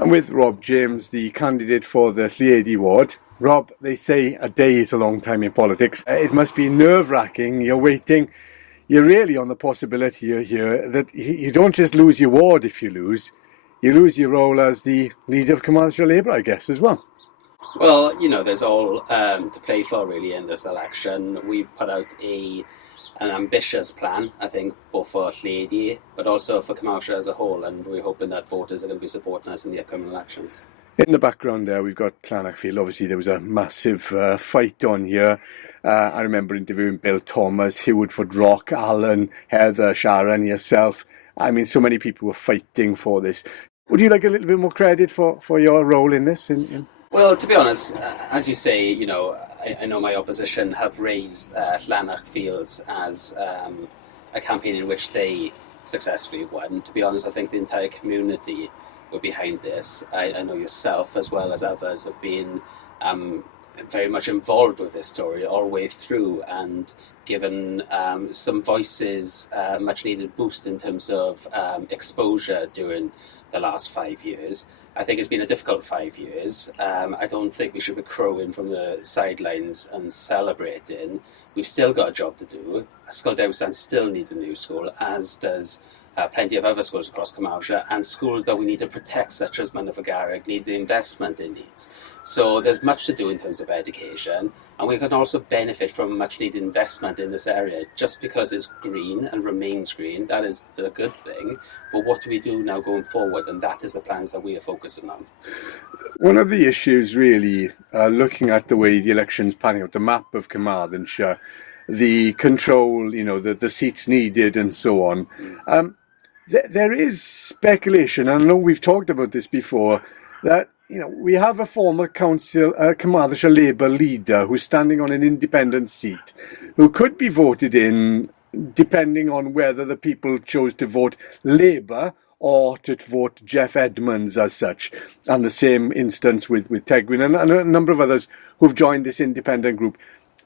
I'm with Rob James, the candidate for the Lliedi ward. Rob, they say a day is a long time in politics. It must be nerve-wracking. You're waiting. You're really on the possibility here that you don't just lose your ward if you lose. You lose your role as the leader of Commercial Labour, I guess, as well. Well, there's all to play for really in this election. We've put out an ambitious plan, I think, both for Lliedi, but also for Commercial as a whole, and we're hoping that voters are going to be supporting us in the upcoming elections. In the background there, we've got Llanachfield. Obviously, there was a massive fight on here. I remember interviewing Bill Thomas, Hewardford Rock, Alan, Heather, Sharon, yourself. I mean, so many people were fighting for this. Would you like a little bit more credit for your role in this? Well, to be honest, as you say, I know my opposition have raised Llanachfields as a campaign in which they successfully won. To be honest, I think the entire community were behind this. I know yourself as well as others have been very much involved with this story all the way through and given some voices much needed boost in terms of exposure during the last 5 years. I think it's been a difficult 5 years. I don't think we should be crowing from the sidelines and celebrating. We've still got a job to do. Ysgol Dewsant still need a new school, as does plenty of other schools across Carmarthenshire, and schools that we need to protect, such as Mynyddig needs the investment it needs. So there's much to do in terms of education, and we can also benefit from much needed investment in this area. Just because it's green and remains green, that is a good thing. But what do we do now going forward? And that is the plans that we are focusing on. One of the issues really, looking at the way the election's panning out, the map of Carmarthenshire, the control, the seats needed and so on. There is speculation, and I know we've talked about this before, that we have a former Carmarthenshire Labour leader who's standing on an independent seat, who could be voted in depending on whether the people chose to vote Labour or to vote Jeff Edmonds as such. And the same instance with Tegwin and a number of others who've joined this independent group.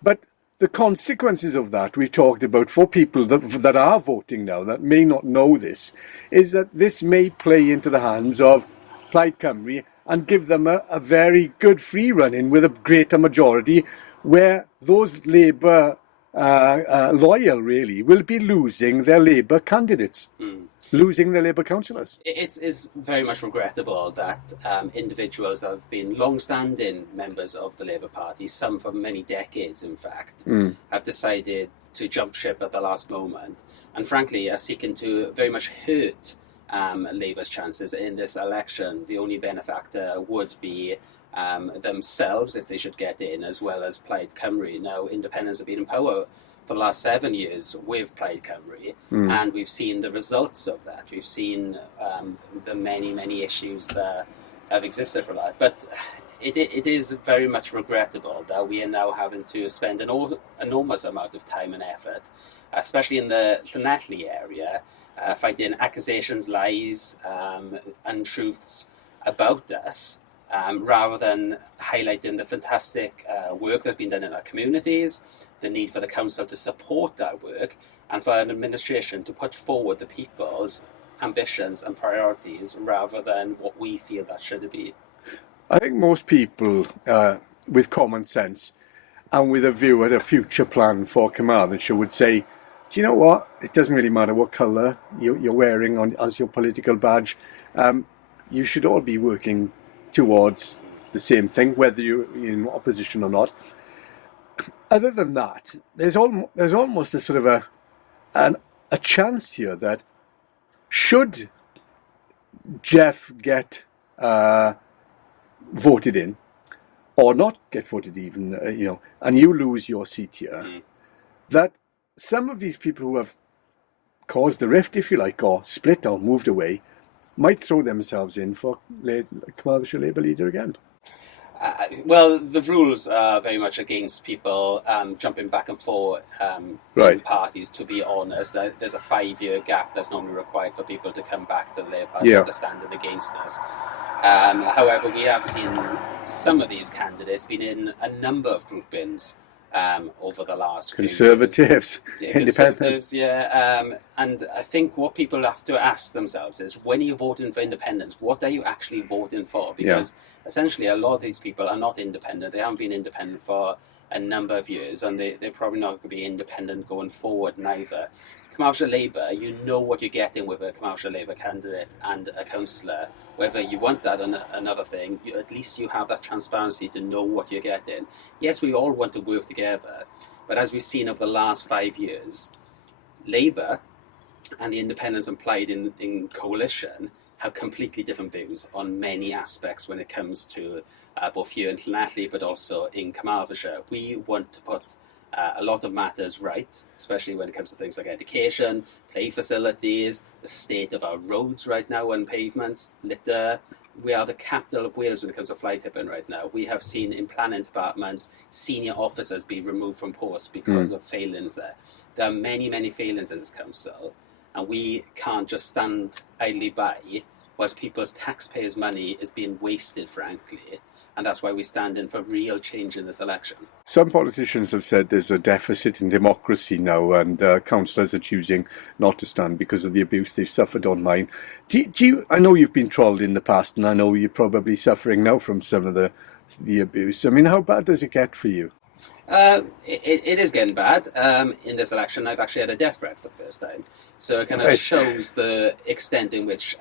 But the consequences of that we've talked about for people that are voting now that may not know this is that this may play into the hands of Plaid Cymru and give them a very good free run-in with a greater majority, where those Labour loyal really will be losing their Labour candidates. Losing their Labour councillors. It's very much regrettable that individuals that have been long-standing members of the Labour Party, some for many decades in fact, have decided to jump ship at the last moment and frankly are seeking to very much hurt Labour's chances in this election. The only benefactor would be themselves if they should get in, as well as Plaid Cymru. Now, independents have been in power for the last 7 years with Plaid Cymru, and we've seen the results of that. We've seen the many issues that have existed for that. But it is very much regrettable that we are now having to spend an enormous amount of time and effort, especially in the Llanelli area, fighting accusations, lies, untruths about us, rather than highlighting the fantastic work that's been done in our communities, the need for the council to support that work, and for an administration to put forward the people's ambitions and priorities rather than what we feel that should be. I think most people with common sense and with a view at a future plan for Carmarthenshire would say, do you know what? It doesn't really matter what colour you're wearing as your political badge. You should all be working towards the same thing, whether you're in opposition or not. Other than that, there's almost a sort of a chance here that should Jeff get voted in or not get voted even, and you lose your seat here, that some of these people who have caused a rift, if you like, or split or moved away, might throw themselves in for Carmarthenshire Labour leader again. Well, the rules are very much against people jumping back and forth in parties, to be honest. There's a 5-year gap that's normally required for people to come back to the Labour Party after standing against us. However, we have seen some of these candidates been in a number of groupings over the last Conservatives, few years. independents. Conservatives, yeah. And I think what people have to ask themselves is, when you're voting for independence, what are you actually voting for? Because essentially a lot of these people are not independent. They haven't been independent for a number of years, and they're probably not going to be independent going forward neither. Commercial Labour, you know what you're getting with a Commercial Labour candidate and a councillor. Whether you want that and another thing, at least you have that transparency to know what you're getting. Yes, we all want to work together, but as we've seen over the last 5 years, Labour and the independents implied in coalition have completely different views on many aspects when it comes to both here in Llanelli but also in Carmarthenshire. We want to put a lot of matters right, especially when it comes to things like education, play facilities, the state of our roads right now and pavements, litter. We are the capital of Wales when it comes to fly tipping right now. We have seen in planning department senior officers be removed from posts because of failings there. There are many, many failings in this council, and we can't just stand idly by whilst people's taxpayers' money is being wasted, frankly. And that's why we stand in for real change in this election. Some politicians have said there's a deficit in democracy now, and councillors are choosing not to stand because of the abuse they've suffered online. Do you, I know you've been trolled in the past, and I know you're probably suffering now from some of the abuse. I mean, how bad does it get for you? It is getting bad. In this election, I've actually had a death threat for the first time. So it kind of shows the extent in which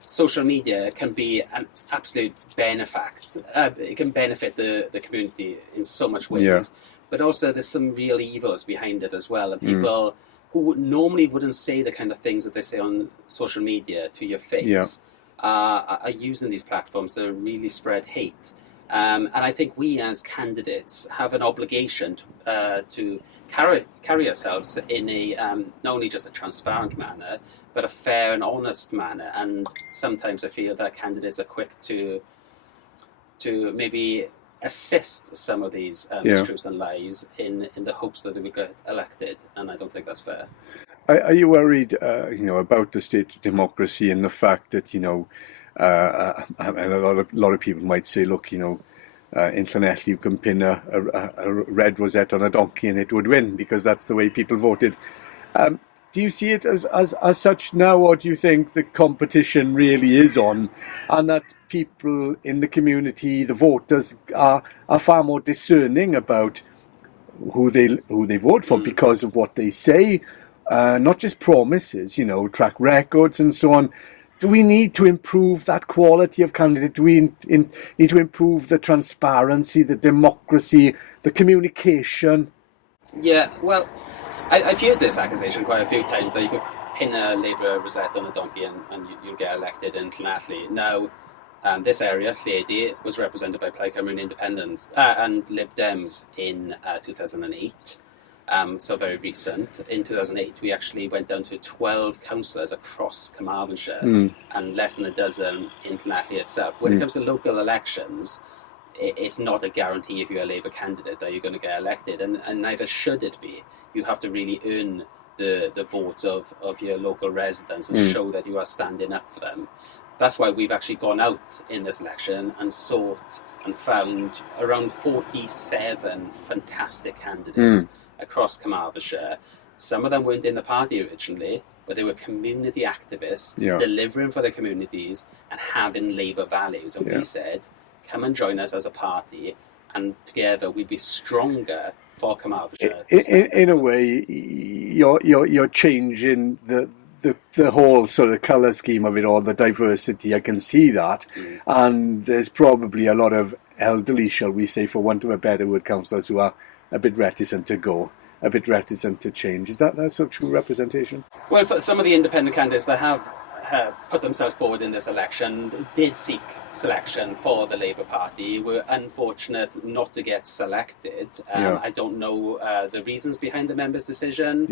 social media can be an absolute benefactor. It can benefit the community in so much ways. But also there's some real evils behind it as well. And people who normally wouldn't say the kind of things that they say on social media to your face are using these platforms to really spread hate. And I think we as candidates have an obligation to carry ourselves in a not only just a transparent manner, but a fair and honest manner. And sometimes I feel that candidates are quick to maybe assist some of these mistruths and lies in the hopes that they will get elected, and I don't think that's fair. Are you worried, about the state of democracy and the fact that a lot of people might say, look, in Llanelli you can pin a red rosette on a donkey and it would win because that's the way people voted. Do you see it as such now, or do you think the competition really is on, and that people in the community, the voters, are far more discerning about who they vote for because of what they say, not just promises, track records and so on? Do we need to improve that quality of candidate? Do we need to improve the transparency, the democracy, the communication? Yeah, well, I've heard this accusation quite a few times that you could pin a Labour rosette on a donkey and you'll get elected in Llanelli. Now, this area, Lliedi, was represented by Plaid Cymru and Independent and Lib Dems in 2008. So very recent. In 2008, we actually went down to 12 councillors across Carmarthenshire and less than a dozen in Llanelli itself. When it comes to local elections, it's not a guarantee if you're a Labour candidate that you're going to get elected, and neither should it be. You have to really earn the votes of your local residents and show that you are standing up for them. That's why we've actually gone out in this election and sought and found around 47 fantastic candidates across Carmarthenshire. Some of them weren't in the party originally, but they were community activists, delivering for their communities and having Labour values. And we said, come and join us as a party, and together we'd be stronger for Carmarthenshire. In a way, you're changing the whole sort of colour scheme of it all, the diversity. I can see that, and there's probably a lot of elderly, shall we say, for want of a better word, councillors who are a bit reticent to go, a bit reticent to change. Is that a sort of true representation? Well, so some of the independent candidates that have put themselves forward in this election did seek selection for the Labour Party, were unfortunate not to get selected. I don't know the reasons behind the members' decision.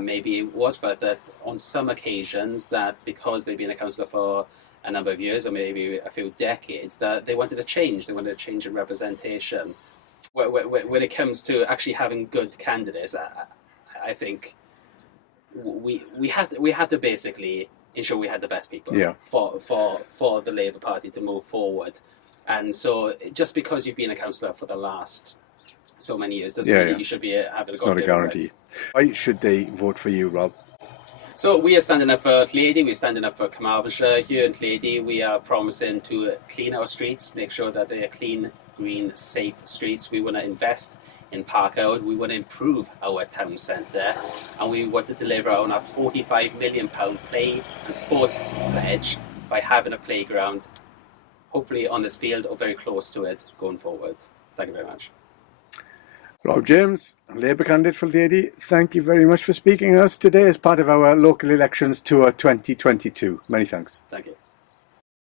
Maybe it was that on some occasions that because they've been a councillor for a number of years or maybe a few decades, that they wanted a change. They wanted a change in representation. When it comes to actually having good candidates, I think we had to basically ensure we had the best people for the Labour Party to move forward. And so just because you've been a councillor for the last so many years doesn't mean that you should be having a It's go. not a guarantee. Why should they vote for you, Rob? So we are standing up for Lliedi, we're standing up for Carmarthenshire. Here in Lliedi, we are promising to clean our streets, make sure that they are clean, green, safe streets. We want to invest in Park Howard, we want to improve our town centre, and we want to deliver on our £45 million play and sports pledge by having a playground, hopefully on this field or very close to it going forward. Thank you very much. Rob James, Labour candidate for Lliedi, thank you very much for speaking to us today as part of our local elections tour 2022. Many thanks. Thank you.